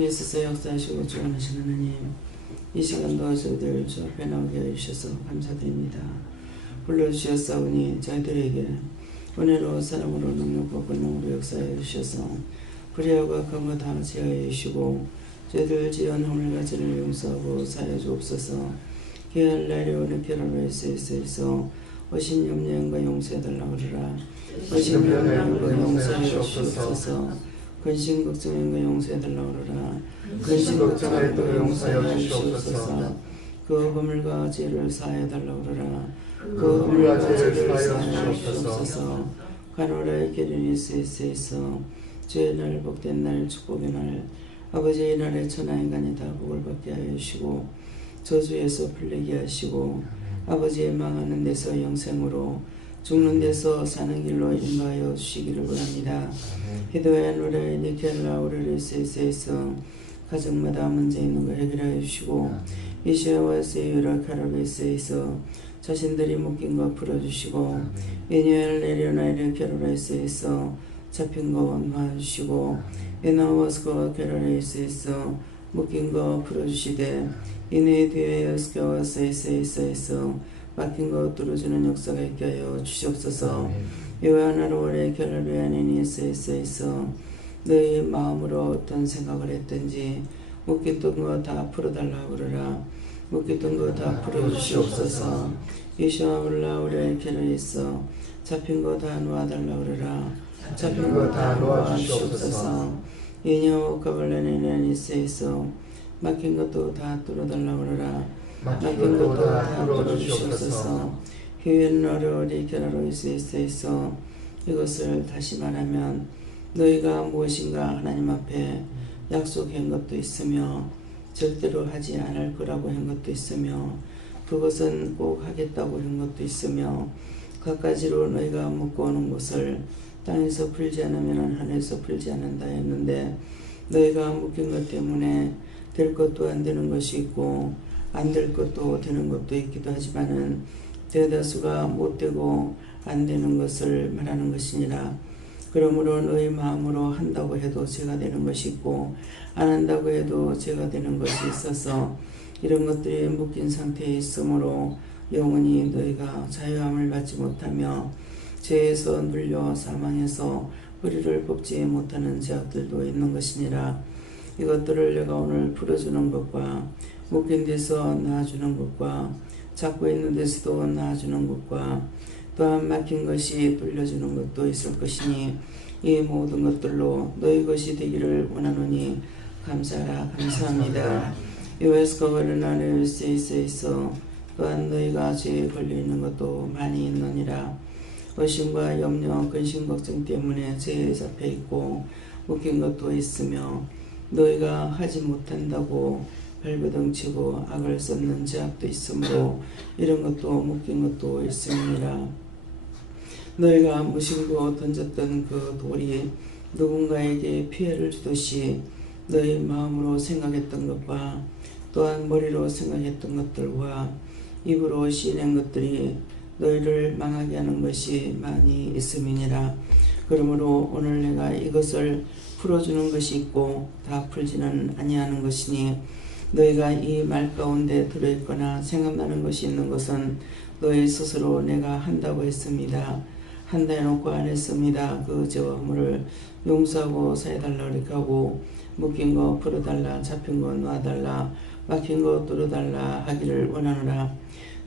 있어서 역사하시고 주관하시는 하나님, 이 시간도 저희들 주 앞에 나오게 해주셔서 감사드립니다. 불러주셨사오니 저희들에게 은혜로 사랑으로 능력과 권능으로 역사해 주셔서 불의하고 악한 것 다 제하여 주시고 저희들 지은 허물가지를 용서하고 사하여 주옵소서. 귀한 날이 오늘 결혼을 있어 오신 염려과 용서해달라고 그러라. 오신 염려과 용서해 주시옵소서. 근심 걱정과 용서해달라고 그러라. 근심 걱정과 용서해 주시옵소서. 그 허물과 죄를 사하여달라고 그러라. 그 허물과 죄를 사하여 주시옵소서. 간호라의 계련이 있어 주의 날 복된 날 축복의 날 아버지의 날에 천하인간이 다 복을 받게 하여 주시고 저주에서 풀리게 하시고 아버지의 망하는 데서 영생으로 죽는 데서 사는 길로 인도하여 주시기를 원합니다. 기도의 노래 니켈라 오르르세세서 가정마다 문제 있는 거 해결하여 주시고 이시아와스의 유라카라베스에서 자신들이 묶인 거 풀어주시고 이니엘 내려나이를 게로라이스에서 잡힌 거 원화해 주시고 에나워스코와 게로라이스에서 묶인 거 풀어주시되 이네 뒤에 스케와스에서 막힌 거 뚫어주는 역사가 있게 하여 주시옵소서. 요하나로월의 결례 안에 있어 너희 마음으로 어떤 생각을 했든지 묶였던 거 다 풀어달라고 그러라. 묶였던 거 다 풀어주시옵소서. 이샤올라월의 결례 있어 잡힌 거 다 놓아달라고 그러라. 잡힌 거 다 놓아주시옵소서. 이녀 가발레네 있어 막힌 것도 다 뚫어달라고 그러라. 막힌 것도 다 뚫어주시옵소서. 휴엔너리 결하로 있어 이것을 다시 말하면 너희가 무엇인가 하나님 앞에 약속한 것도 있으며 절대로 하지 않을 거라고 한 것도 있으며 그것은 꼭 하겠다고 한 것도 있으며 갖가지로 너희가 묶어오는 것을 땅에서 풀지 않으면 하늘에서 풀지 않는다 했는데 너희가 묶인 것 때문에 될 것도 안 되는 것이 있고 안 될 것도 되는 것도 있기도 하지만은 대다수가 못 되고 안 되는 것을 말하는 것이니라. 그러므로 너희 마음으로 한다고 해도 죄가 되는 것이 있고 안 한다고 해도 죄가 되는 것이 있어서 이런 것들이 묶인 상태에 있으므로 영원히 너희가 자유함을 받지 못하며 죄에서 눌려 사망해서 뿌리를 뽑지 못하는 죄악들도 있는 것이니라. 이것들을 내가 오늘 풀어주는 것과 묶인 데서 놔주는 것과 잡고 있는 데서도 놔주는 것과 또한 막힌 것이 뚫려주는 것도 있을 것이니 이 모든 것들로 너희 것이 되기를 원하노니 감사하라. 감사합니다. 요에스코바를 안에 있어 또한 너희가 죄에 걸려있는 것도 많이 있느니라. 의심과 염려, 근심, 걱정 때문에 죄에 잡혀있고 묶인 것도 있으며 너희가 하지 못한다고 발버둥치고 악을 쏟는 죄악도 있으므로 이런 것도 묶인 것도 있음이니라. 너희가 무심코 던졌던 그 돌이 누군가에게 피해를 주듯이 너희 마음으로 생각했던 것과 또한 머리로 생각했던 것들과 입으로 시인한 것들이 너희를 망하게 하는 것이 많이 있음이니라. 그러므로 오늘 내가 이것을 풀어주는 것이 있고 다 풀지는 아니하는 것이니 너희가 이 말 가운데 들어있거나 생각나는 것이 있는 것은 너희 스스로 내가 한다고 했습니다. 한다 해놓고 안 했습니다. 그 죄와 허물을 용서하고 사해달라 이렇게 하고 묶인 거 풀어달라, 잡힌 거 놔달라, 막힌 거 뚫어달라 하기를 원하노라.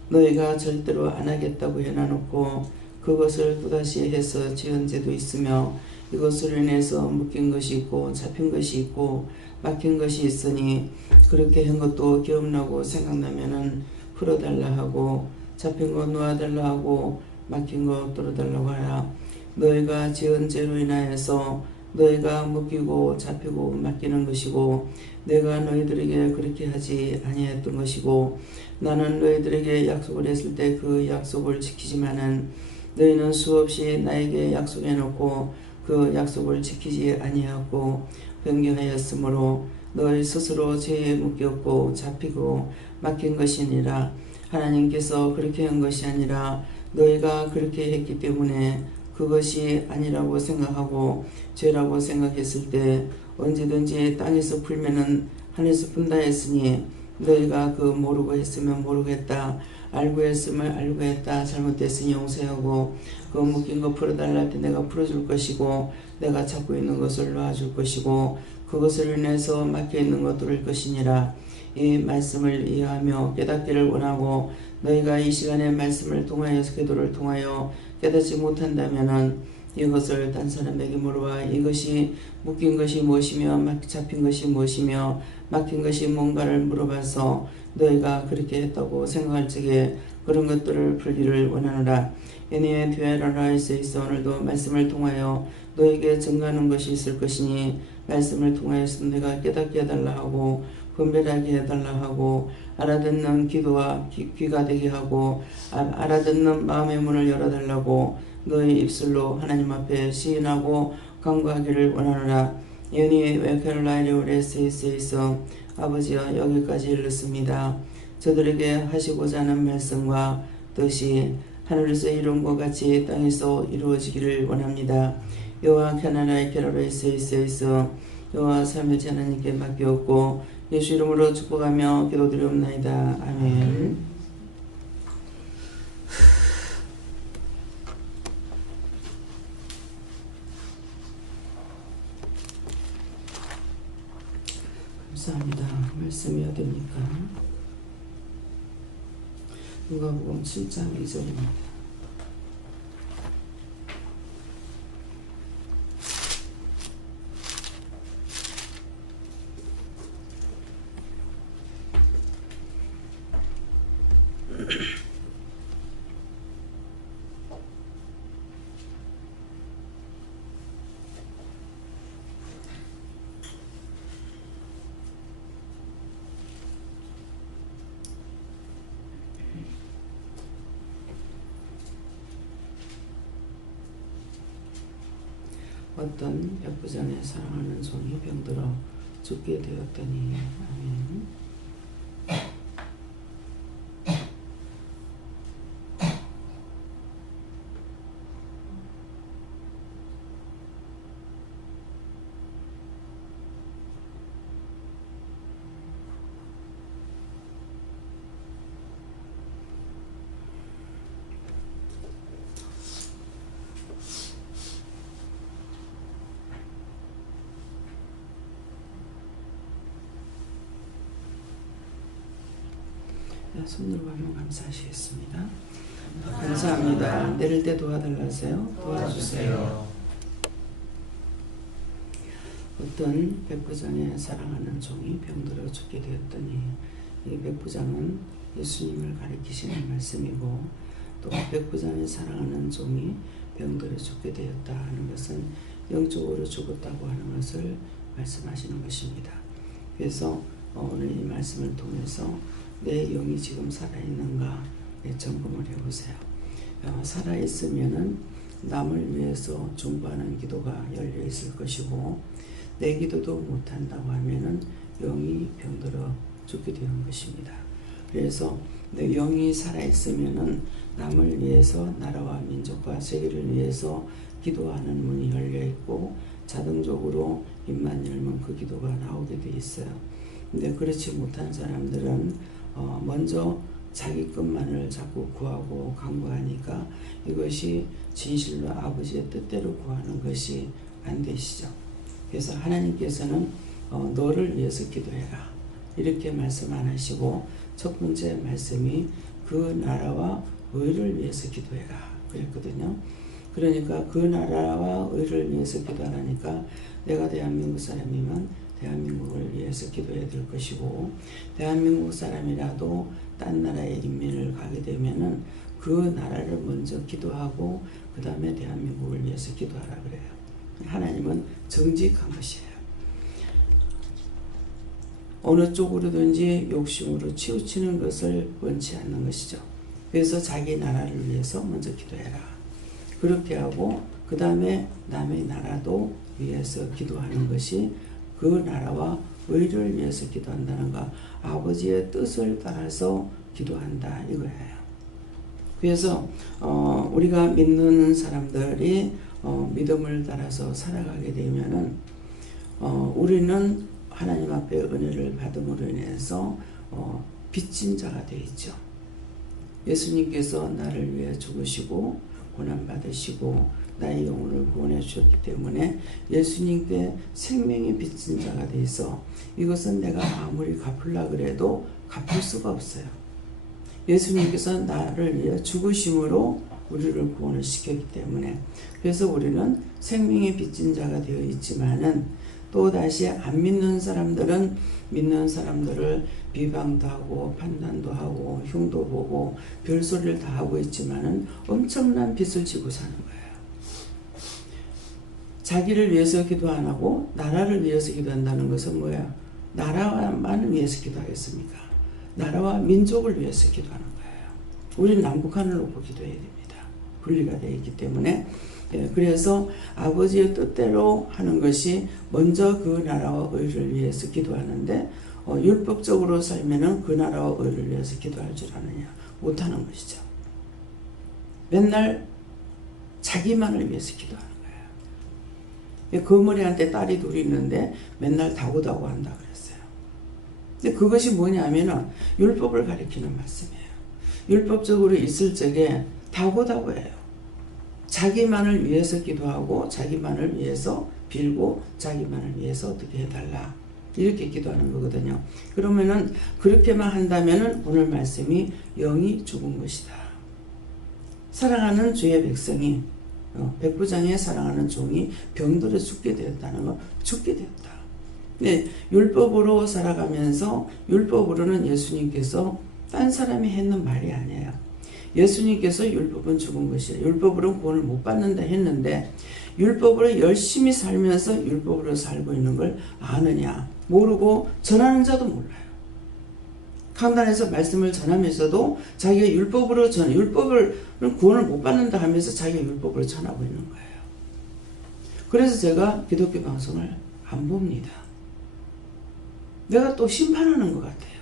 너희가 절대로 안 하겠다고 해놔놓고 그것을 또다시 해서 지은 죄도 있으며 이것으로 인해서 묶인 것이 있고 잡힌 것이 있고 막힌 것이 있으니 그렇게 한 것도 기억나고 생각나면은 풀어달라 하고 잡힌 거 놓아달라 하고 막힌 거 뚫어달라고 하라. 너희가 지은 죄로 인하여서 너희가 묶이고 잡히고 맡기는 것이고 내가 너희들에게 그렇게 하지 아니했던 것이고 나는 너희들에게 약속을 했을 때 그 약속을 지키지만은 너희는 수없이 나에게 약속해놓고 그 약속을 지키지 아니하고 변경하였으므로 너희 스스로 죄에 묶였고 잡히고 맡긴 것이니라. 하나님께서 그렇게 한 것이 아니라 너희가 그렇게 했기 때문에 그것이 아니라고 생각하고 죄라고 생각했을 때 언제든지 땅에서 풀면은 하늘에서 푼다 했으니 너희가 그 모르고 했으면 모르겠다, 알고 했으면 알고 했다, 잘못됐으니 용서하고 그 묶인 거 풀어달라 할 때 내가 풀어줄 것이고 내가 잡고 있는 것을 놔줄 것이고 그것을 인해서 막혀있는 것 뚫을 것이니라. 이 말씀을 이해하며 깨닫기를 원하고 너희가 이 시간에 말씀을 통하여서 기도를 통하여 깨닫지 못한다면은 이것을 딴 사람에게 물어봐. 이것이 묶인 것이 무엇이며 잡힌 것이 무엇이며 막힌 것이 뭔가를 물어봐서 너희가 그렇게 했다고 생각할 적에 그런 것들을 풀기를 원하노라. 이니에 디아라라에서 있어 오늘도 말씀을 통하여 너에게 증거하는 것이 있을 것이니 말씀을 통하여서 내가 깨닫게 해달라 하고 분별하게 해달라 하고 알아듣는 기도와 귀가 되게 하고 알아듣는 마음의 문을 열어달라고 너희 입술로 하나님 앞에 시인하고 간구하기를 원하노라. 연이 웨켈라이오레스에서 아버지여 여기까지 이르렀습니다. 저들에게 하시고자 하는 말씀과 뜻이 하늘에서 이룬 것 같이 땅에서 이루어지기를 원합니다. 여호와 캐나나의 캐로레스에서 여호와 삼위일체 하나님께 맡겼고 예수 이름으로 축복하며 기도드리옵나이다. 아멘. 감사합니다. 말씀이 어딥니까? 누가복음 7장 2절입니다. 어떤 백부장의 사랑하는 종이 병들어 죽게 되었더니 아멘. 손으로 하면 감사하시겠습니다. 감사합니다. 내릴 때 도와달라세요. 도와주세요. 어떤 백부장의 사랑하는 종이 병들어 죽게 되었더니 이 백부장은 예수님을 가리키시는 말씀이고 또 백부장의 사랑하는 종이 병들어 죽게 되었다 하는 것은 영적으로 죽었다고 하는 것을 말씀하시는 것입니다. 그래서 오늘 이 말씀을 통해서 내 영이 지금 살아있는가 점검을 해보세요. 살아있으면은 남을 위해서 중보하는 기도가 열려있을 것이고 내 기도도 못한다고 하면은 영이 병들어 죽게 되는 것입니다. 그래서 내 영이 살아있으면은 남을 위해서 나라와 민족과 세계를 위해서 기도하는 문이 열려있고 자동적으로 입만 열면 그 기도가 나오게 돼 있어요. 근데 그렇지 못한 사람들은 먼저 자기 것만을 자꾸 구하고 간구하니까 이것이 진실로 아버지의 뜻대로 구하는 것이 안 되시죠. 그래서 하나님께서는 너를 위해서 기도해라 이렇게 말씀 안 하시고 첫 번째 말씀이 그 나라와 의를 위해서 기도해라 그랬거든요. 그러니까 그 나라와 의를 위해서 기도하라니까 내가 대한민국 사람이면 대한민국을 위해서 기도해야 될 것이고 대한민국 사람이라도 딴 나라의 인민을 가게 되면은 그 나라를 먼저 기도하고 그 다음에 대한민국을 위해서 기도하라 그래요. 하나님은 정직한 것이에요. 어느 쪽으로든지 욕심으로 치우치는 것을 원치 않는 것이죠. 그래서 자기 나라를 위해서 먼저 기도해라. 그렇게 하고 그 다음에 남의 나라도 위해서 기도하는 것이 그 나라와 의를 위해서 기도한다는 거, 아버지의 뜻을 따라서 기도한다 이거예요. 그래서 우리가 믿는 사람들이 믿음을 따라서 살아가게 되면은 우리는 하나님 앞에 은혜를 받음으로 인해서 빚진 자가 되어 있죠. 예수님께서 나를 위해 죽으시고 고난받으시고 나의 영혼을 구원해 주셨기 때문에 예수님께 생명이 빚진 자가 되어 있어 이것은 내가 아무리 갚으려 그래도 갚을 수가 없어요. 예수님께서 나를 위해 죽으심으로 우리를 구원을 시켰기 때문에 그래서 우리는 생명이 빚진 자가 되어 있지만은 또다시 안 믿는 사람들은 믿는 사람들을 비방도 하고 판단도 하고 흉도 보고 별소리를 다 하고 있지만은 엄청난 빚을 지고 사는 거예요. 자기를 위해서 기도 안 하고 나라를 위해서 기도한다는 것은 뭐야? 나라만 위해서 기도하겠습니까? 나라와 민족을 위해서 기도하는 거예요. 우리는 남북한을 놓고 기도해야 됩니다. 분리가 되어 있기 때문에 그래서 아버지의 뜻대로 하는 것이 먼저 그 나라와 의를 위해서 기도하는데 율법적으로 살면은 그 나라와 의를 위해서 기도할 줄 아느냐? 못하는 것이죠. 맨날 자기만을 위해서 기도하는 거예요. 거머리한테 딸이 둘이 있는데 맨날 다고다고 한다 그랬어요. 근데 그것이 뭐냐면은 율법을 가리키는 말씀이에요. 율법적으로 있을 적에 다고다고예요. 자기만을 위해서 기도하고 자기만을 위해서 빌고 자기만을 위해서 어떻게 해달라 이렇게 기도하는 거거든요. 그러면은 그렇게만 한다면은 오늘 말씀이 영이 죽은 것이다. 사랑하는 주의 백성이 백부장의 사랑하는 종이 병들어 죽게 되었다는 거 죽게 되었다. 네, 율법으로 살아가면서 율법으로는 예수님께서 딴 사람이 했는 말이 아니에요. 예수님께서 율법은 죽은 것이에요. 율법으로는 구원을 못 받는다 했는데 율법으로 열심히 살면서 율법으로 살고 있는 걸 아느냐? 모르고 전하는 자도 몰라요. 강단에서 말씀을 전하면서도 자기가 율법으로 율법을 구원을 못 받는다 하면서 자기가 율법으로 전하고 있는 거예요. 그래서 제가 기독교 방송을 안 봅니다. 내가 또 심판하는 것 같아요.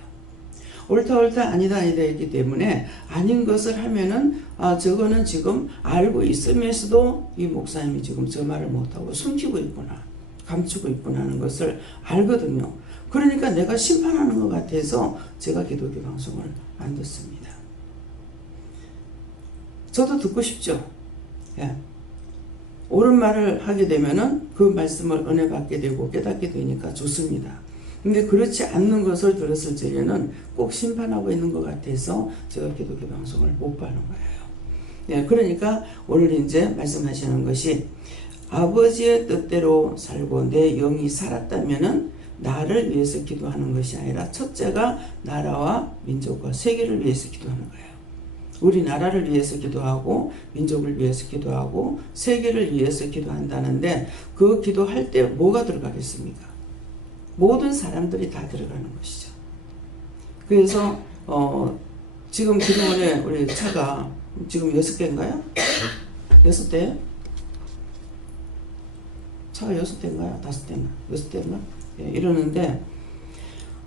옳다 아니다 했기 때문에 아닌 것을 하면은 저거는 지금 알고 있으면서도 이 목사님이 지금 저 말을 못하고 숨기고 있구나 감추고 있구나 하는 것을 알거든요. 그러니까 내가 심판하는 것 같아서 제가 기독교 방송을 안 듣습니다. 저도 듣고 싶죠. 예. 옳은 말을 하게 되면은 그 말씀을 은혜 받게 되고 깨닫게 되니까 좋습니다. 근데 그렇지 않는 것을 들었을 적에는 꼭 심판하고 있는 것 같아서 제가 기독교 방송을 못 봐는 거예요. 예, 그러니까 오늘 이제 말씀하시는 것이 아버지의 뜻대로 살고 내 영이 살았다면은 나를 위해서 기도하는 것이 아니라 첫째가 나라와 민족과 세계를 위해서 기도하는 거예요. 우리 나라를 위해서 기도하고 민족을 위해서 기도하고 세계를 위해서 기도한다는데 그 기도할 때 뭐가 들어가겠습니까? 모든 사람들이 다 들어가는 것이죠. 그래서 지금 그동안에 우리 차가 지금 6대인가요? 6대? 차가 6대인가요? 5대인가? 6대인가? 예, 이러는데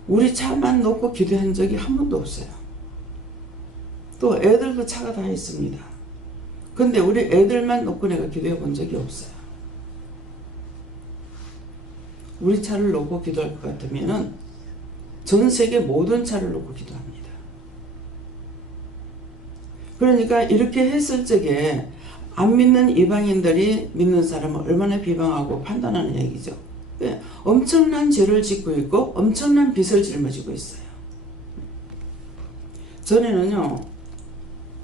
우리 차만 놓고 기도한 적이 한 번도 없어요. 또 애들도 차가 다 있습니다. 근데 우리 애들만 놓고 내가 기도해 본 적이 없어요. 우리 차를 놓고 기도할 것 같으면은 전 세계 모든 차를 놓고 기도합니다. 그러니까 이렇게 했을 적에 안 믿는 이방인들이 믿는 사람을 얼마나 비방하고 판단하는 얘기죠. 네, 엄청난 죄를 짓고 있고 엄청난 빚을 짊어지고 있어요. 전에는요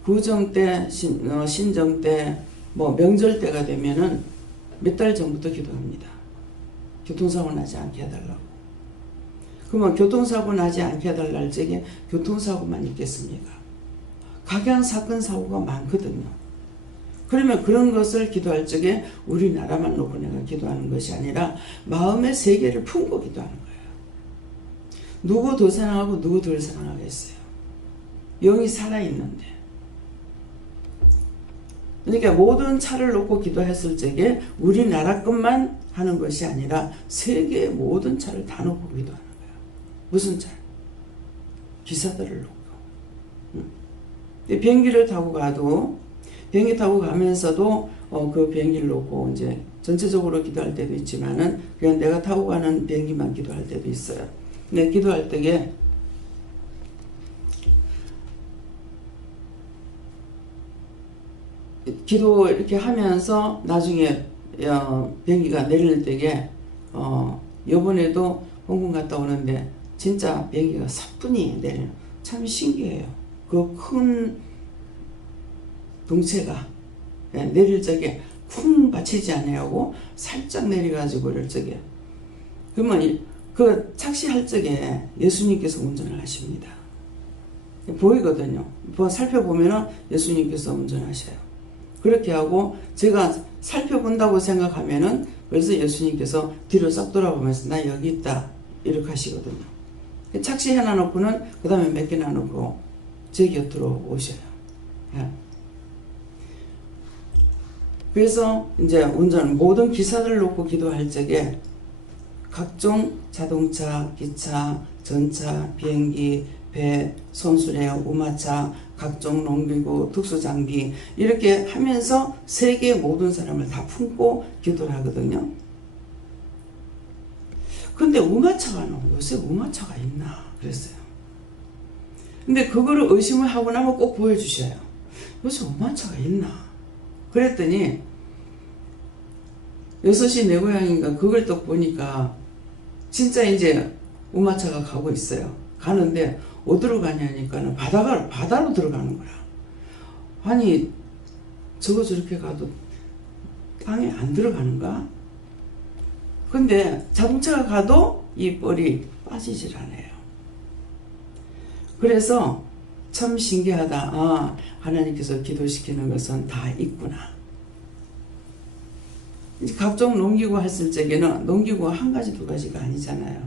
구정 때, 신정 때, 명절 때가 되면은 몇 달 전부터 기도합니다. 교통사고 나지 않게 해달라고. 그러면 교통사고 나지 않게 해달라 할 적에 교통사고만 있겠습니까? 각양 사건 사고가 많거든요. 그러면 그런 것을 기도할 적에 우리나라만 놓고 내가 기도하는 것이 아니라 마음의 세계를 품고 기도하는 거예요. 누구 더 사랑하고 누구 덜 사랑하겠어요? 영이 살아있는데. 그러니까 모든 차를 놓고 기도했을 적에 우리나라 것만 하는 것이 아니라 세계의 모든 차를 다 놓고 기도하는 거예요. 무슨 차? 기사들을 놓고. 비행기를 타고 가도 비행기 타고 가면서도 그 비행기를 놓고 이제 전체적으로 기도할 때도 있지만은 그냥 내가 타고 가는 비행기만 기도할 때도 있어요. 근데 기도할 때에 기도 이렇게 하면서 나중에 비행기가 내릴 때에 요번에도 홍콩 갔다 오는데 진짜 비행기가 사뿐히 내려요. 참 신기해요. 그 큰 동체가 내릴 적에 쿵 받치지 않아요. 살짝 내려가지고 이럴 적에 그러면 그 착시할 적에 예수님께서 운전을 하십니다. 보이거든요. 살펴보면은 예수님께서 운전하셔요. 그렇게 하고 제가 살펴본다고 생각하면은 그래서 예수님께서 뒤로 싹 돌아보면서 나 여기 있다 이렇게 하시거든요. 착시해 놔놓고는 그 다음에 몇 개나 놓고 제 곁으로 오셔요. 예. 그래서 이제 모든 기사를 놓고 기도할 적에 각종 자동차, 기차, 전차, 비행기, 배, 손수레, 우마차, 각종 농기구, 특수장비 이렇게 하면서 세계의 모든 사람을 다 품고 기도를 하거든요. 근데 우마차가 요새 우마차가 있나 그랬어요. 근데 그거를 의심을 하고 나면 꼭 보여주셔요. 요새 우마차가 있나 그랬더니 6시 내 고향인가 그걸 또 보니까 진짜 이제 우마차가 가고 있어요. 가는데 어디로 가냐니까는 바다로 들어가는 거야. 아니 저렇게 가도 땅에 안 들어가는가? 근데 자동차가 가도 이 뻘이 빠지질 않아요. 그래서 참 신기하다. 아, 하나님께서 기도시키는 것은 다 있구나. 이제 각종 농기구 했을 적에는 농기구가 한 가지 두 가지가 아니잖아요.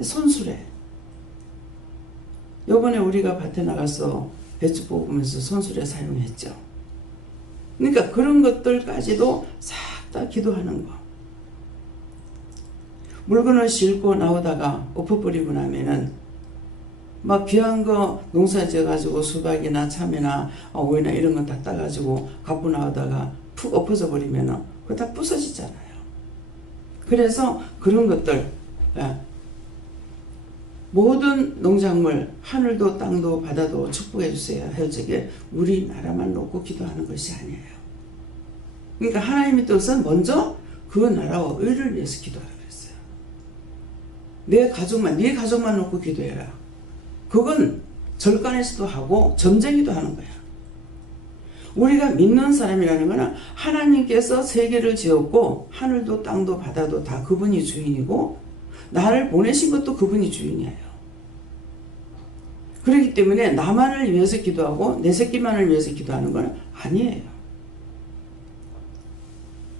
손수레. 요번에 우리가 밭에 나가서 배추 뽑으면서 손수레 사용했죠. 그러니까 그런 것들까지도 싹 다 기도하는 거. 물건을 싣고 나오다가 엎어버리고 나면은 막 귀한 거 농사 지어가지고 수박이나 참외나 오이나 이런 거 다 따가지고 갖고 나오다가 푹 엎어져 버리면은 그거 다 부서지잖아요. 그래서 그런 것들, 모든 농작물, 하늘도 땅도 바다도 축복해 주세요. 해적에 우리나라만 놓고 기도하는 것이 아니에요. 그러니까 하나님의 뜻은 먼저 그 나라와 의를 위해서 기도하라 그랬어요. 네 가족만 놓고 기도해라. 그건 절간에서도 하고 점쟁이도 하는 거야. 우리가 믿는 사람이라는 것은 하나님께서 세계를 지었고 하늘도 땅도 바다도 다 그분이 주인이고 나를 보내신 것도 그분이 주인이에요. 그렇기 때문에 나만을 위해서 기도하고 내 새끼만을 위해서 기도하는 건 아니에요.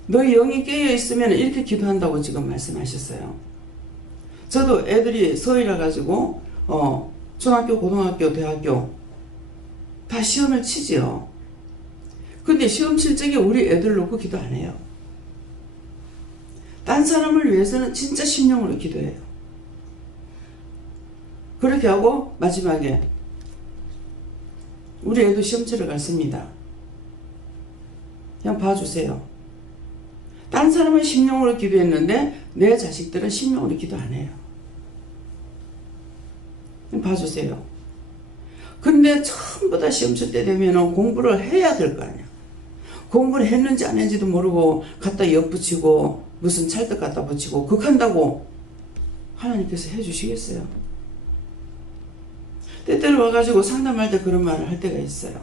너희 영이 깨어있으면 이렇게 기도한다고 지금 말씀하셨어요. 저도 애들이 서울이라 가지고 중학교, 고등학교, 대학교 다 시험을 치지요. 근데 시험 칠 적에 우리 애들 놓고 기도 안 해요. 딴 사람을 위해서는 진짜 심령으로 기도해요. 그렇게 하고 마지막에 우리 애도 시험 치러 갔습니다. 그냥 봐주세요. 딴 사람은 심령으로 기도했는데 내 자식들은 심령으로 기도 안 해요. 봐주세요. 근데 전부 다 시험 칠 때 되면 공부를 해야 될 거 아니야. 공부를 했는지 안 했는지도 모르고 갖다 엿붙이고 무슨 찰떡 갖다 붙이고 극한다고 하나님께서 해주시겠어요? 때때로 와가지고 상담할 때 그런 말을 할 때가 있어요.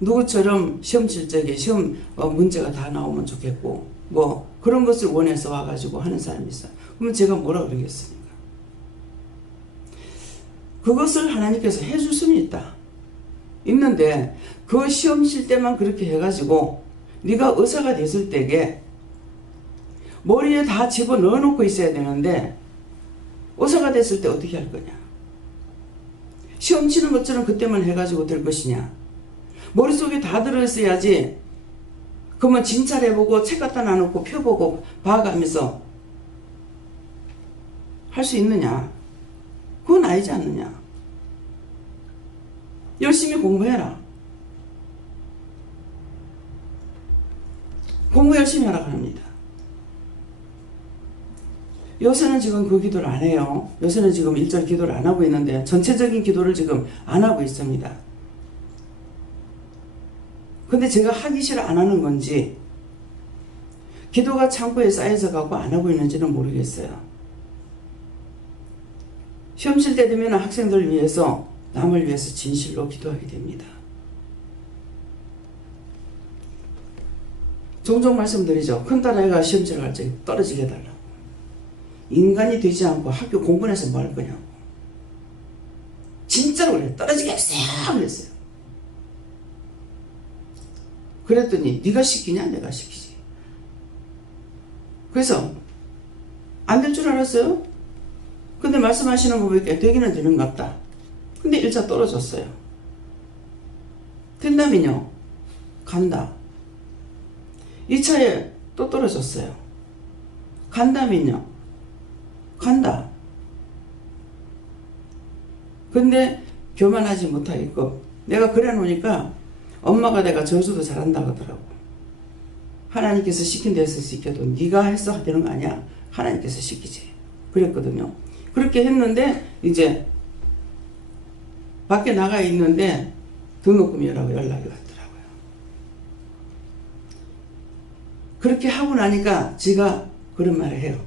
누구처럼 시험 칠 적에 시험 문제가 다 나오면 좋겠고 뭐 그런 것을 원해서 와가지고 하는 사람이 있어요. 그러면 제가 뭐라 그러겠습니까? 그것을 하나님께서 해줄 수는 있는데 그 시험 칠 때만 그렇게 해가지고 네가 의사가 됐을 때에 머리에 다 집어넣어 놓고 있어야 되는데 의사가 됐을 때 어떻게 할 거냐? 시험 치는 것처럼 그때만 해가지고 될 것이냐? 머릿속에 다 들어있어야지. 그러면 진찰해보고 책 갖다 놔놓고 펴보고 봐가면서 할 수 있느냐? 그건 아니지 않느냐? 열심히 공부해라. 공부 열심히 하라고 합니다. 요새는 지금 그 기도를 안 해요. 요새는 지금 1절 기도를 안 하고 있는데 전체적인 기도를 지금 안 하고 있습니다. 근데 제가 하기 싫어 안 하는 건지 기도가 창고에 쌓여서 가고 안 하고 있는지는 모르겠어요. 시험 칠 때 되면 학생들을 위해서 남을 위해서 진실로 기도하게 됩니다. 종종 말씀드리죠. 큰딸아이가 시험 치러 갈 때 떨어지게 해달라고. 인간이 되지 않고 학교 공부해서 뭐 할 거냐고. 진짜로 그래. 떨어지게 해주세요. 그랬어요. 그랬더니 네가 시키냐 내가 시키지. 그래서 안 될 줄 알았어요. 근데 말씀하시는 거 보니까 되기는 되는 것 같다. 근데 1차 떨어졌어요. 된다면요. 간다. 2차에 또 떨어졌어요. 간다면요. 간다. 근데 교만하지 못하겠고 내가 그래 놓으니까 엄마가 내가 저주도 잘한다 하더라고. 하나님께서 시킨 데서 시켜도 네가 해서 되는 거 아니야. 하나님께서 시키지. 그랬거든요. 그렇게 했는데 이제 밖에 나가 있는데 등록금이라고 연락이 왔더라고요. 그렇게 하고 나니까 제가 그런 말을 해요.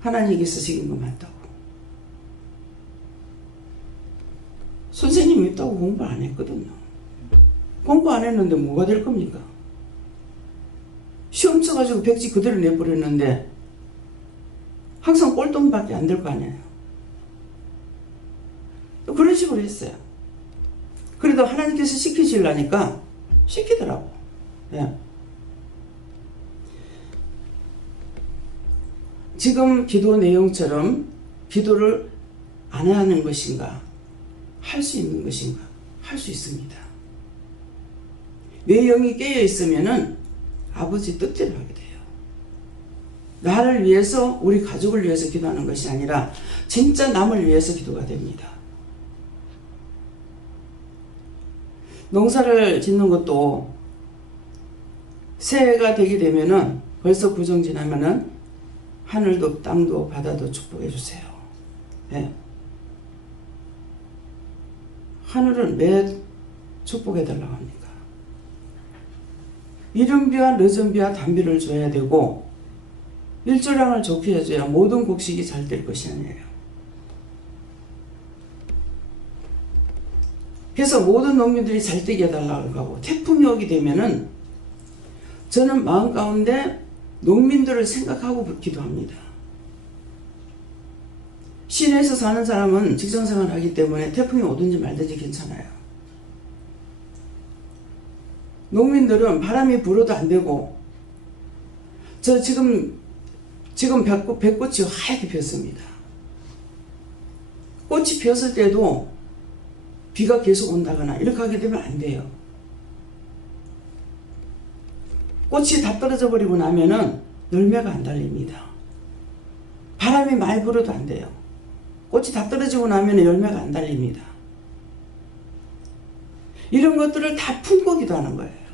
하나님께서 시킨 거 맞다고. 선생님이 있다고 공부 안 했거든요. 공부 안 했는데 뭐가 될 겁니까? 시험 쳐가지고 백지 그대로 내버렸는데 항상 꼴등밖에 안 될 거 아니에요. 또 그런 식으로 했어요. 그래도 하나님께서 시키시려니까 시키더라고. 예. 지금 기도 내용처럼 기도를 안 하는 것인가? 할 수 있는 것인가? 할 수 있습니다. 내 영이 깨어 있으면은 아버지 뜻대로 하게 돼요. 나를 위해서, 우리 가족을 위해서 기도하는 것이 아니라 진짜 남을 위해서 기도가 됩니다. 농사를 짓는 것도 새해가 되게 되면은 벌써 구정 지나면은 하늘도 땅도 바다도 축복해 주세요. 네. 하늘은 왜 축복해 달라고 합니까? 이른 비와 늦은 비와 단비를 줘야 되고 일조량을 좋게 해줘야 모든 곡식이 잘 될 것이 아니에요. 그래서 모든 농민들이 잘 되게 해달라고 하고 태풍이 오게 되면은 저는 마음 가운데 농민들을 생각하고 기도합니다. 시내에서 사는 사람은 직장생활을 하기 때문에 태풍이 오든지 말든지 괜찮아요. 농민들은 바람이 불어도 안 되고 저 지금 백꽃이 하얗게 피었습니다. 꽃이 피었을 때도 비가 계속 온다거나 이렇게 하게 되면 안 돼요. 꽃이 다 떨어져 버리고 나면은 열매가 안 달립니다. 바람이 많이 불어도 안 돼요. 꽃이 다 떨어지고 나면 열매가 안 달립니다. 이런 것들을 다 품고 기도하는 거예요.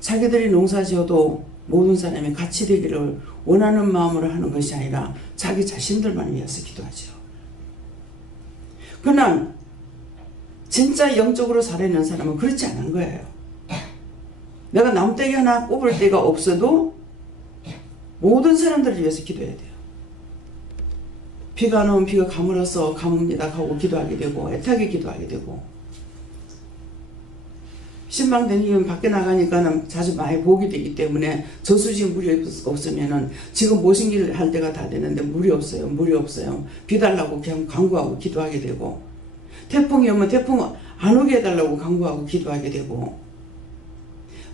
자기들이 농사 지어도 모든 사람이 같이 되기를 원하는 마음으로 하는 것이 아니라 자기 자신들만 위해서 기도하죠. 그러나 진짜 영적으로 살아있는 사람은 그렇지 않은 거예요. 내가 나무떼기 하나 꼽을 데가 없어도 모든 사람들을 위해서 기도해야 돼요. 비가 안 오면 비가 가물어서 가뭄니다 하고 기도하게 되고 애타게 기도하게 되고 신방 다니면 밖에 나가니까는 자주 많이 보게 되기 때문에 저수지에 물이 없으면은 지금 모신기를 할 때가 다 되는데 물이 없어요. 물이 없어요. 비 달라고 그냥 간구하고 기도하게 되고 태풍이 오면 태풍 안 오게 해달라고 간구하고 기도하게 되고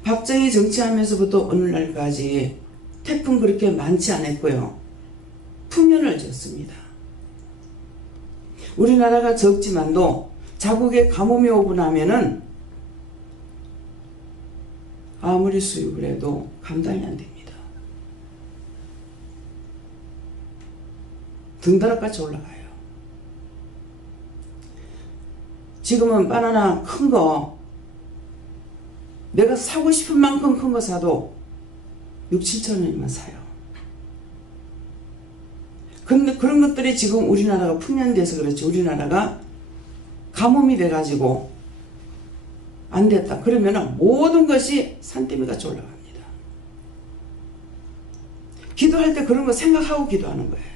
박정희 정치하면서부터 오늘날까지 태풍 그렇게 많지 않았고요. 풍년을 졌습니다. 우리나라가 적지만도 자국에 가뭄이 오고 나면은 아무리 수입을 해도 감당이 안 됩니다. 등다락같이 올라가요. 지금은 바나나 큰 거 내가 사고 싶은 만큼 큰 거 사도 6, 7천 원이면 사요. 근데 그런 것들이 지금 우리나라가 풍년돼서 그렇지, 우리나라가 가뭄이 돼가지고 안 됐다 그러면 모든 것이 산더미같이 올라갑니다. 기도할 때 그런 거 생각하고 기도하는 거예요.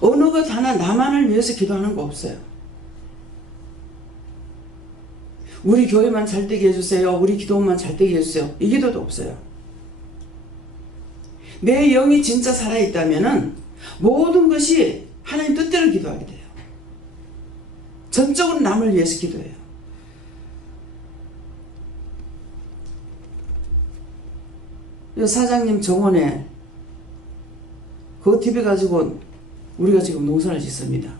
어느 것 하나 나만을 위해서 기도하는 거 없어요. 우리 교회만 잘되게 해주세요, 우리 기도만 잘되게 해주세요, 이 기도도 없어요. 내 영이 진짜 살아있다면 모든 것이 하나님 뜻대로 기도하게 돼요. 전적으로 남을 위해서 기도해요. 사장님 정원에 그 TV 가지고 우리가 지금 농사를 짓습니다.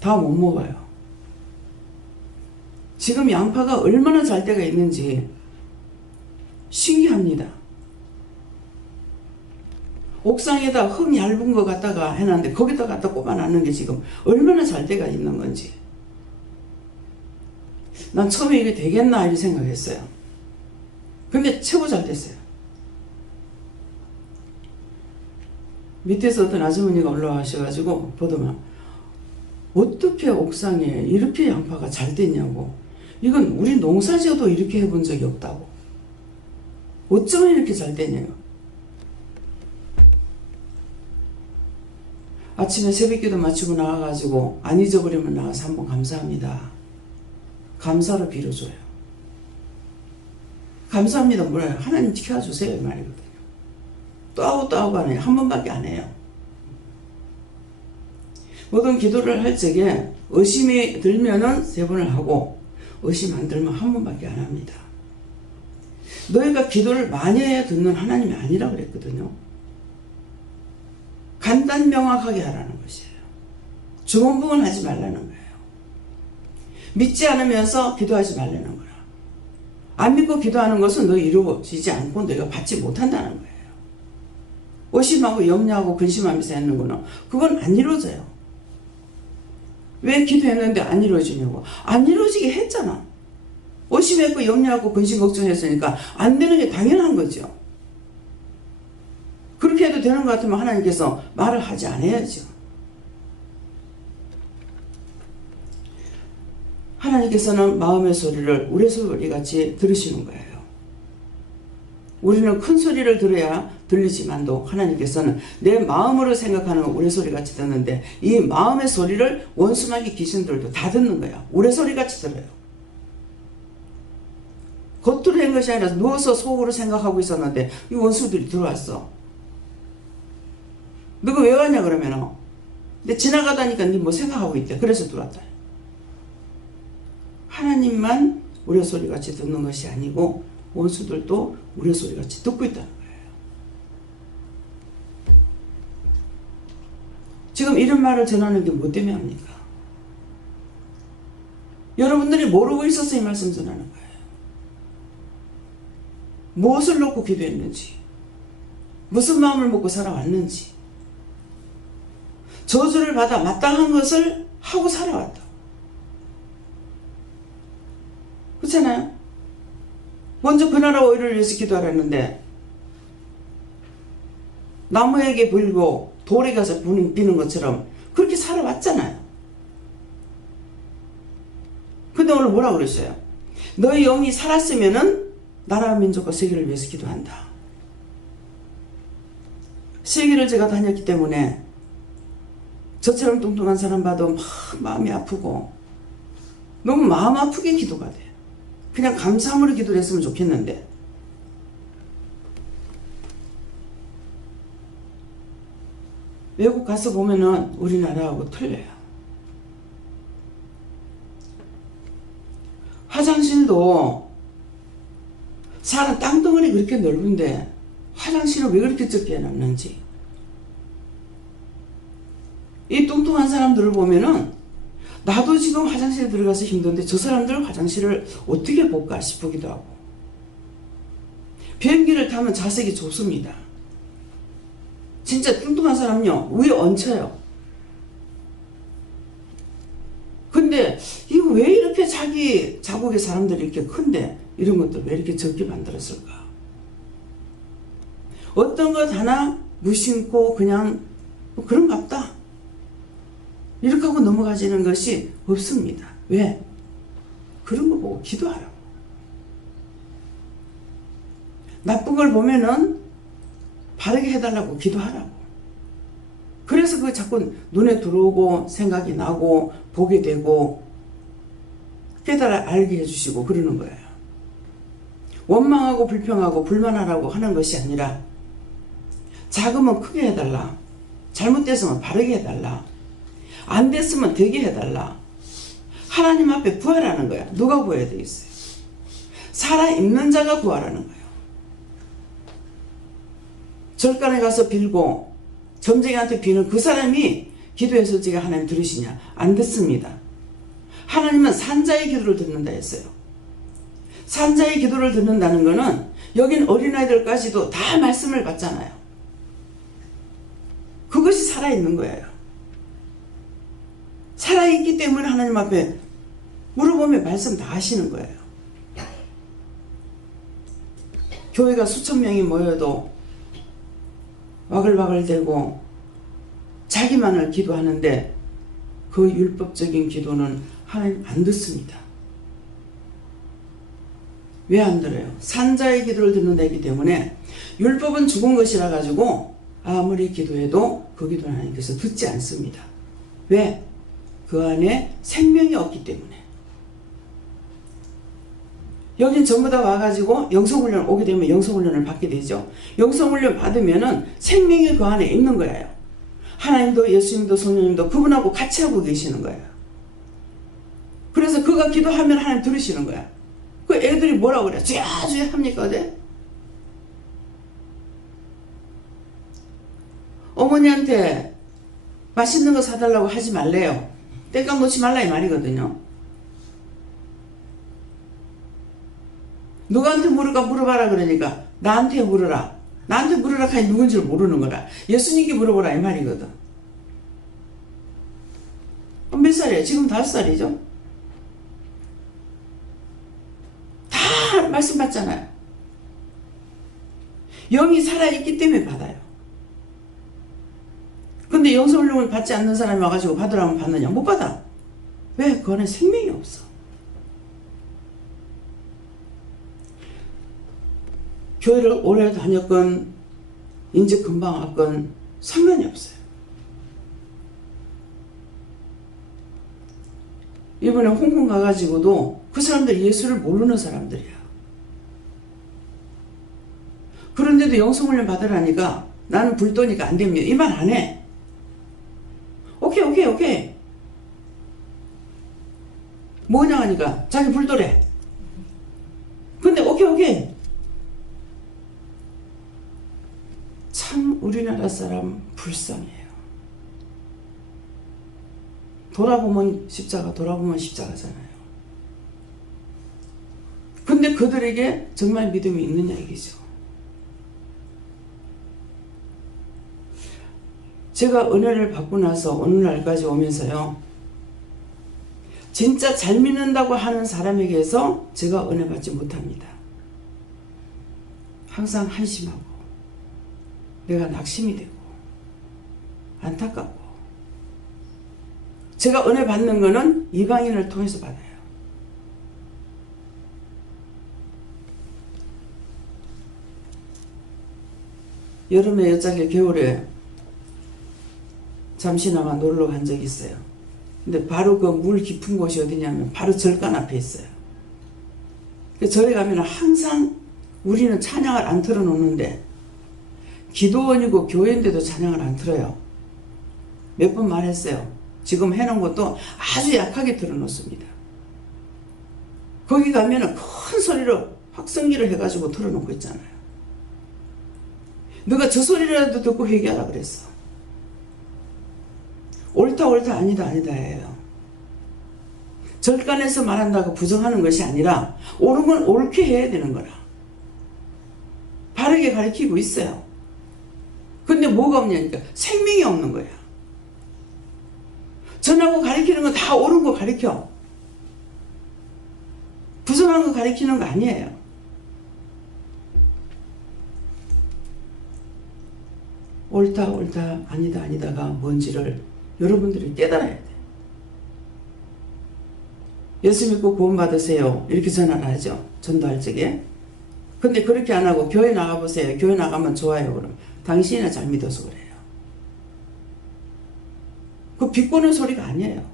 다 못 먹어요. 지금 양파가 얼마나 잘 때가 있는지 신기합니다. 옥상에다 흙 얇은 거 갖다가 해놨는데 거기다 갖다 꼽아놨는 게 지금 얼마나 잘 때가 있는 건지. 난 처음에 이게 되겠나 이렇게 생각했어요. 근데 최고 잘 됐어요. 밑에서 어떤 아주머니가 올라와셔가지고 보더만 어떻게 옥상에 이렇게 양파가 잘 됐냐고. 이건 우리 농사지어도 이렇게 해본 적이 없다고. 어쩌면 이렇게 잘 되냐고. 아침에 새벽기도 마치고 나와가지고 안 잊어버리면 나와서 한번 감사합니다. 감사로 빌어줘요. 감사합니다 뭐래요? 하나님 지켜주세요 이 말이거든요. 또 하고 또 하고 안 해요. 한 번밖에 안 해요. 모든 기도를 할 적에 의심이 들면은 3번을 하고 의심 안 들면 한 번밖에 안 합니다. 너희가 기도를 많이 해야 듣는 하나님이 아니라 그랬거든요. 간단 명확하게 하라는 것이에요. 주문부은 하지 말라는 거예요. 믿지 않으면서 기도하지 말라는 거야. 안 믿고 기도하는 것은 너 이루어지지 않고 너희가 받지 못한다는 거예요. 의심하고 염려하고 근심하면서 하는 거는 그건 안 이루어져요. 왜 기도했는데 안 이루어지냐고. 안 이루어지게 했잖아. 의심했고 염려하고 근심 걱정했으니까 안 되는 게 당연한 거죠. 그렇게 해도 되는 것 같으면 하나님께서 말을 하지 않아야죠. 하나님께서는 마음의 소리를 우레소리같이 들으시는 거예요. 우리는 큰 소리를 들어야 들리지만도 하나님께서는 내 마음으로 생각하는 우레소리같이 듣는데 이 마음의 소리를 원수마귀 귀신들도 다 듣는 거야. 우레소리같이 들어요. 겉으로 한 것이 아니라 누워서 속으로 생각하고 있었는데 이 원수들이 들어왔어. 너가 왜 왔냐 그러면 근데 지나가다니까 니 뭐 생각하고 있대. 그래서 들어왔다. 하나님만 우레소리같이 듣는 것이 아니고 원수들도 우레소리같이 듣고 있다는 거예요. 지금 이런 말을 전하는 게 뭐 때문에 합니까? 여러분들이 모르고 있어서 이 말씀 전하는 거예요. 무엇을 놓고 기도했는지, 무슨 마음을 먹고 살아왔는지, 저주를 받아 마땅한 것을 하고 살아왔다. 그렇잖아요? 먼저 그 나라 오일을 위해서 기도하랬는데 나무에게 불고 돌에 가서 비는 것처럼 그렇게 살아왔잖아요. 근데 오늘 뭐라고 그랬어요? 너희 영이 살았으면은 나라와 민족과 세계를 위해서 기도한다. 세계를 제가 다녔기 때문에 저처럼 뚱뚱한 사람 봐도 막 마음이 아프고 너무 마음 아프게 기도가 돼. 그냥 감사함으로 기도를 했으면 좋겠는데 외국 가서 보면은 우리나라하고 틀려요. 화장실도 사람 땅덩어리 그렇게 넓은데 화장실을 왜 그렇게 적게 해놨는지. 이 뚱뚱한 사람들을 보면은 나도 지금 화장실에 들어가서 힘든데 저 사람들 화장실을 어떻게 볼까 싶기도 하고. 비행기를 타면 좌석이 좋습니다. 진짜 뚱뚱한 사람은요 위에 얹혀요. 자기 자국의 사람들이 이렇게 큰데 이런 것도 왜 이렇게 적게 만들었을까? 어떤 것 하나 무심코 그냥 뭐 그런갑다 이렇게 하고 넘어가지는 것이 없습니다. 왜? 그런 거 보고 기도하라고. 나쁜 걸 보면은 바르게 해달라고 기도하라고. 그래서 그 자꾸 눈에 들어오고 생각이 나고 보게 되고 깨달아 알게 해주시고 그러는 거예요. 원망하고 불평하고 불만하라고 하는 것이 아니라 작으면 크게 해달라. 잘못됐으면 바르게 해달라. 안 됐으면 되게 해달라. 하나님 앞에 구하라는 거야. 누가 구해야 되겠어요? 살아있는 자가 구하라는 거예요. 절간에 가서 빌고 점쟁이한테 비는 그 사람이 기도해서 제가 하나님 들으시냐? 안 듣습니다. 하나님은 산자의 기도를 듣는다 했어요. 산자의 기도를 듣는다는 것은 여긴 어린아이들까지도 다 말씀을 받잖아요. 그것이 살아있는 거예요. 살아있기 때문에 하나님 앞에 물어보면 말씀 다 하시는 거예요. 교회가 수천 명이 모여도 와글와글대고 자기만을 기도하는데 그 율법적인 기도는 하나님 안 듣습니다. 왜 안 들어요? 산자의 기도를 듣는다 했기 때문에 율법은 죽은 것이라 가지고 아무리 기도해도 그 기도는 하나님께서 듣지 않습니다. 왜? 그 안에 생명이 없기 때문에. 여긴 전부 다 와가지고 영성훈련 오게 되면 영성훈련을 받게 되죠. 영성훈련 받으면은 생명이 그 안에 있는 거예요. 하나님도 예수님도 성령님도 그분하고 같이 하고 계시는 거예요. 그래서 그가 기도하면 하나님 들으시는 거야. 그 애들이 뭐라고 그래? 주야 주야 합니까? 어제? 어머니한테 맛있는 거 사달라고 하지 말래요. 땡깡 놓지 말라 이 말이거든요. 누구한테 물을까 물어봐라 그러니까 나한테 물어라. 나한테 물으라 하니 누군지를 모르는 거라. 예수님께 물어보라 이 말이거든. 몇 살이에요? 지금 5살이죠? 다 말씀 받잖아요. 영이 살아있기 때문에 받아요. 근데 영성훈련을 받지 않는 사람이 와가지고 받으라면 받느냐? 못 받아. 왜? 그 안에 생명이 없어. 교회를 오래 다녔건 이제 금방 왔건 상관이 없어요. 이번에 홍콩 가가지고도 그 사람들 예수를 모르는 사람들이야. 그런데도 영성훈련 받으라니까 나는 불도니까 안 됩니다. 이 말 안 해. 오케이. 뭐냐 하니까 자기 불도래. 근데 오케이. 참 우리나라 사람 불쌍해요. 돌아보면 십자가잖아요. 근데 그들에게 정말 믿음이 있느냐 이기죠. 제가 은혜를 받고 나서 오늘날까지 오면서요. 진짜 잘 믿는다고 하는 사람에게서 제가 은혜 받지 못합니다. 항상 한심하고 내가 낙심이 되고 안타깝고 제가 은혜 받는 거는 이방인을 통해서 받아요. 여름에 여짝에 겨울에 잠시나마 놀러 간 적이 있어요. 근데 바로 그 물 깊은 곳이 어디냐면 바로 절간 앞에 있어요. 절에 가면 항상 우리는 찬양을 안 틀어놓는데 기도원이고 교회인데도 찬양을 안 틀어요. 몇 번 말했어요. 지금 해놓은 것도 아주 약하게 틀어놓습니다. 거기 가면은 큰 소리로 확성기를 해가지고 틀어놓고 있잖아요. 너가 저 소리라도 듣고 회개하라 그랬어. 옳다 아니다 해요. 절간에서 말한다고 부정하는 것이 아니라 옳은 건 옳게 해야 되는 거라. 바르게 가르치고 있어요. 근데 뭐가 없냐니까 생명이 없는 거야. 전하고 가르치는 건 다 옳은 거 가르쳐. 부정한 거 가리키는 거 아니에요. 옳다 옳다 아니다 아니다가 뭔지를 여러분들이 깨달아야 돼. 예수 믿고 구원 받으세요 이렇게 전화를 하죠. 전도할 적에. 근데 그렇게 안 하고 교회 나가보세요. 교회 나가면 좋아요. 그럼 당신이나 잘 믿어서 그래요. 그 비꼬는 소리가 아니에요.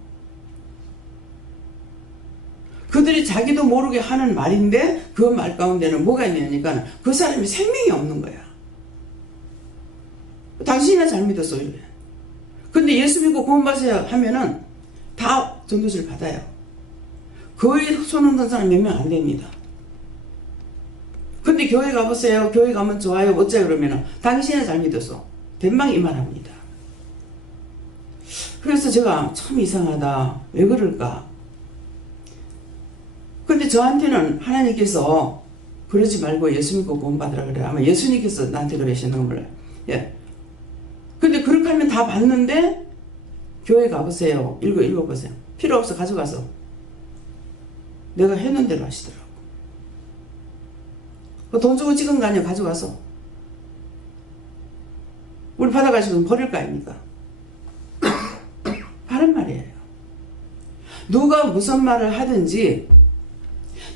그들이 자기도 모르게 하는 말인데 그 말 가운데는 뭐가 있냐니까 그 사람이 생명이 없는 거야. 당신이나 잘 믿어서 이래. 근데 예수 믿고 구원 받으세요 하면은 다 전도지를 받아요. 거의 손 흔든 사람 몇 명 안 됩니다. 근데 교회 가보세요. 교회 가면 좋아요. 어째 그러면은 당신이나 잘 믿어서 대망 이만합니다. 그래서 제가 참 이상하다. 왜 그럴까? 근데 저한테는 하나님께서 그러지 말고 예수 믿고 구원 받으라 그래요. 아마 예수님께서 나한테 그러시는 거 몰라요. 예. 근데 그렇게 하면 다 받는데 교회 가보세요. 읽어보세요. 필요 없어 가져가서. 내가 했는 대로 하시더라고. 돈 주고 찍은 거 아니야. 가져가서. 우리 받아가시고 버릴 거 아닙니까? 바른 말이에요. 누가 무슨 말을 하든지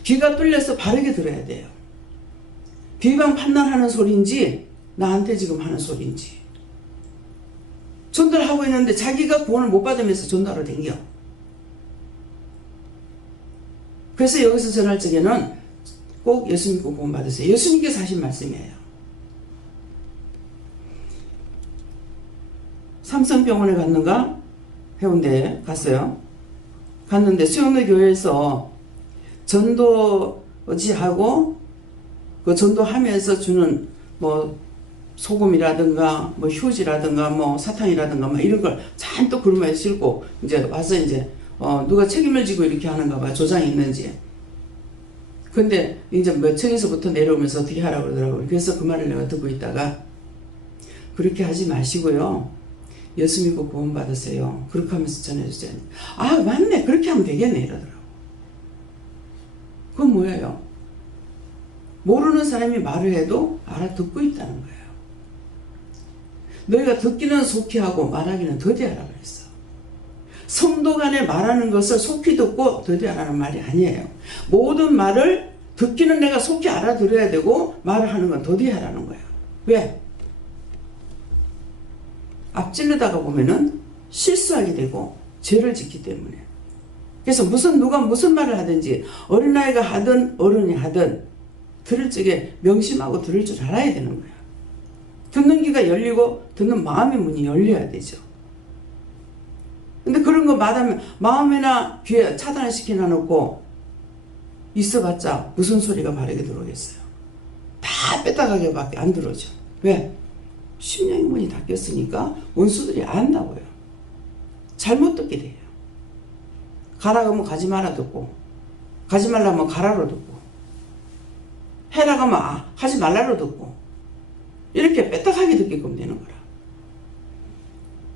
귀가 뚫려서 바르게 들어야 돼요. 비방 판단하는 소리인지 나한테 지금 하는 소리인지. 전도를 하고 있는데 자기가 구원을 못 받으면서 전도하러 댕겨. 그래서 여기서 전할 적에는 꼭 예수 믿고 구원 받으세요. 예수님께서 하신 말씀이에요. 삼성병원에 갔는가? 해운대에 갔어요. 갔는데 수영대 교회에서 전도지하고 그 전도하면서 주는 뭐 소금이라든가 뭐 휴지라든가 뭐 사탕이라든가 뭐 이런 걸 잔뜩 그루마에 싣고 이제 와서 이제 누가 책임을 지고 이렇게 하는가 봐. 조장이 있는지. 근데 이제 몇 층에서부터 내려오면서 어떻게 하라고 그러더라고요. 그래서 그 말을 내가 듣고 있다가 그렇게 하지 마시고요. 예수 믿고 구원 받으세요. 그렇게 하면서 전해주세요. 아 맞네. 그렇게 하면 되겠네 이러더라고. 그건 뭐예요? 모르는 사람이 말을 해도 알아듣고 있다는 거예요. 너희가 듣기는 속히 하고 말하기는 더디하라 그랬어. 성도 간에 말하는 것을 속히 듣고 더디하라는 말이 아니에요. 모든 말을 듣기는 내가 속히 알아들어야 되고 말을 하는 건 더디하라는 거예요. 왜? 앞질르다가 보면은 실수하게 되고 죄를 짓기 때문에. 그래서 누가 무슨 말을 하든지 어린아이가 하든 어른이 하든 들을 적에 명심하고 들을 줄 알아야 되는 거야. 듣는 귀가 열리고 듣는 마음의 문이 열려야 되죠. 근데 그런 거 말하면 마음이나 귀에 차단을 시켜놓고 있어봤자 무슨 소리가 바르게 들어오겠어요. 다 뺐다가게 밖에 안 들어오죠. 왜? 심령의 문이 닫혔으니까 원수들이 안다고요. 잘못 듣게 돼요. 가라 그러면 가지 마라 듣고 가지 말라면 가라로 듣고 해라 그러면 하지 말라로 듣고 이렇게 뺐다하게 듣게끔 되는 거라.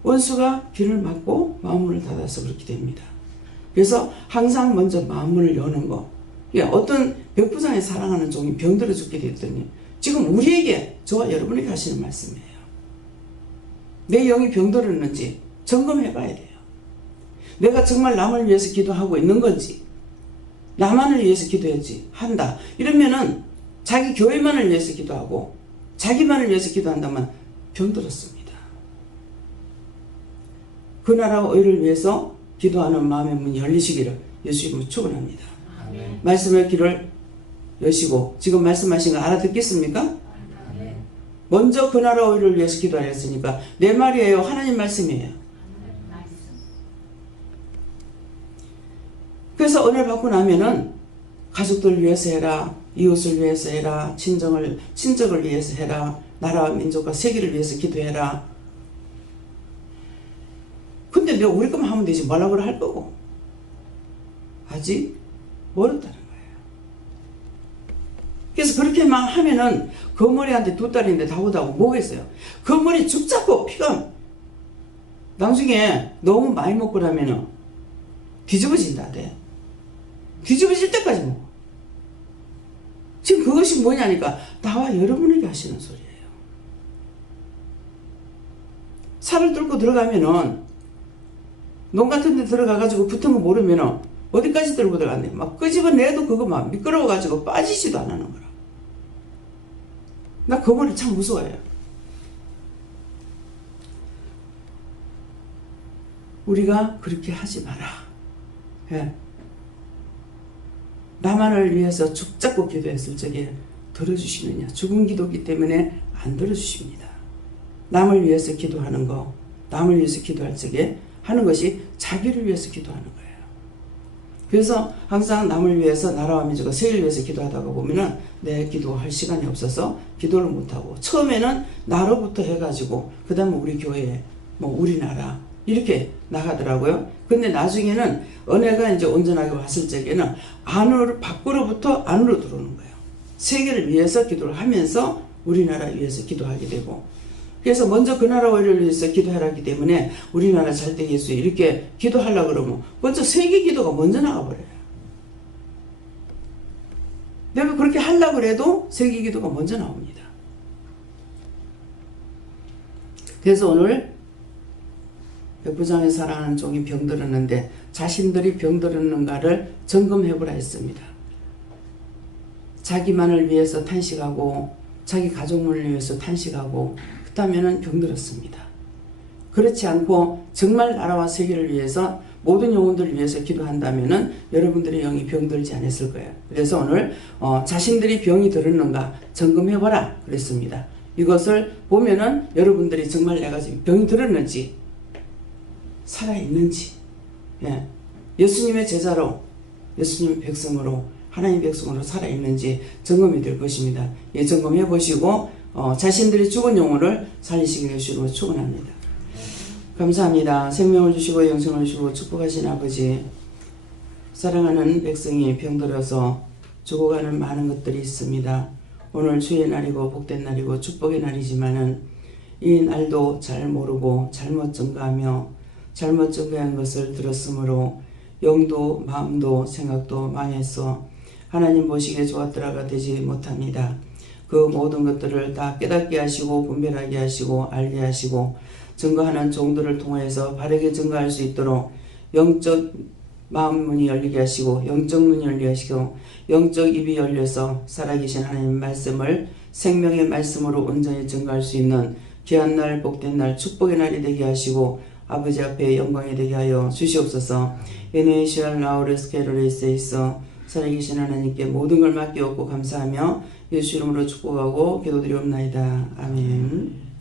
원수가 귀를 막고 마음문을 닫아서 그렇게 됩니다. 그래서 항상 먼저 마음문을 여는 거. 어떤 백부장이 사랑하는 종이 병들어 죽게 됐더니 지금 우리에게 저와 여러분에게 하시는 말씀이에요. 내 영이 병들었는지 점검해 봐야 돼요. 내가 정말 남을 위해서 기도하고 있는 건지 나만을 위해서 기도했지 한다. 이러면은 자기 교회만을 위해서 기도하고 자기만을 위해서 기도한다면 병들었습니다. 그 나라와 의를 위해서 기도하는 마음의 문이 열리시기를 예수 이름으로 축원합니다. 말씀의 길을 여시고 지금 말씀하신 거 알아듣겠습니까? 먼저 그 나라와 의를 위해서 기도하였으니까 내 말이에요. 하나님 말씀이에요. 그래서 은혜를 받고 나면은 가족들 위해서 해라. 이웃을 위해서 해라. 친족을 위해서 해라. 나라와 민족과 세계를 위해서 기도해라. 근데 내가 우리 것만 하면 되지 뭐라고 할 거고. 아직 멀었다는 거예요. 그래서 그렇게만 하면은 그 머리한테 두 딸인데 다 오다고 뭐겠어요. 그 머리 죽 잡고 피가 나중에 너무 많이 먹고 나면은 뒤집어진다 돼. 뒤집어질 때까지 먹어. 지금 그것이 뭐냐니까 나와 여러분에게 하시는 소리예요. 살을 뚫고 들어가면은 농 같은 데 들어가가지고 붙은 거 모르면은 어디까지 들고 들어갔네. 막 끄집어내도 그거 막 미끄러워가지고 빠지지도 안 하는 거라. 나 그 머리 참 무서워요. 우리가 그렇게 하지 마라. 예. 나만을 위해서 죽잡고 기도했을 적에 들어주시느냐. 죽은 기도기 때문에 안 들어주십니다. 남을 위해서 기도하는 거, 남을 위해서 기도할 적에 하는 것이 자기를 위해서 기도하는 거예요. 그래서 항상 남을 위해서, 나라와 민족과 세계를 위해서 기도하다가 보면은 내 기도할 시간이 없어서 기도를 못하고, 처음에는 나로부터 해가지고 그 다음에 우리 교회, 뭐 우리나라 이렇게 나가더라고요. 근데 나중에는 은혜가 이제 온전하게 왔을 적에는 안으로, 밖으로부터 안으로 들어오는 거예요. 세계를 위해서 기도를 하면서 우리나라 위해서 기도하게 되고, 그래서 먼저 그 나라와 이를 위해서 기도하라기 때문에 우리나라 잘 되겠어요. 이렇게 기도하려고 그러면 먼저 세계 기도가 먼저 나가버려요. 내가 그렇게 하려고 해도 세계 기도가 먼저 나옵니다. 그래서 오늘 백부장의 사랑하는 종이 병들었는데 자신들이 병들었는가를 점검해보라 했습니다. 자기만을 위해서 탄식하고 자기 가족만을 위해서 탄식하고 그렇다면 병들었습니다. 그렇지 않고 정말 나라와 세계를 위해서 모든 영혼들을 위해서 기도한다면 여러분들의 영이 병들지 않았을 거예요. 그래서 오늘 자신들이 병이 들었는가 점검해보라 그랬습니다. 이것을 보면은 여러분들이 정말 내가 지금 병이 들었는지 살아있는지, 예. 예수님의 제자로, 예수님의 백성으로, 하나님의 백성으로 살아있는지 점검이 될 것입니다. 예, 점검해 보시고 자신들이 죽은 영혼을 살리시기를 주로 축원합니다. 감사합니다. 생명을 주시고 영생을 주시고 축복하신 아버지, 사랑하는 백성이 병들어서 죽어가는 많은 것들이 있습니다. 오늘 주의 날이고 복된 날이고 축복의 날이지만은 이 날도 잘 모르고 잘못 증거하며 잘못 증거한 것을 들었으므로 영도 마음도 생각도 망해서 하나님 보시기에 좋았더라가 되지 못합니다. 그 모든 것들을 다 깨닫게 하시고 분별하게 하시고 알게 하시고 증거하는 종들을 통해서 바르게 증거할 수 있도록 영적 마음 문이 열리게 하시고 영적 눈이 열리게 하시고 영적 입이 열려서 살아계신 하나님 말씀을 생명의 말씀으로 온전히 증거할 수 있는 귀한 날 복된 날 축복의 날이 되게 하시고 아버지 앞에 영광이 되게 하여 주시옵소서. 에네시알 라우레스 케로레스에 있어 살아계신 하나님께 모든 걸 맡기옵고 감사하며 예수 이름으로 축복하고 기도드리옵나이다. 아멘.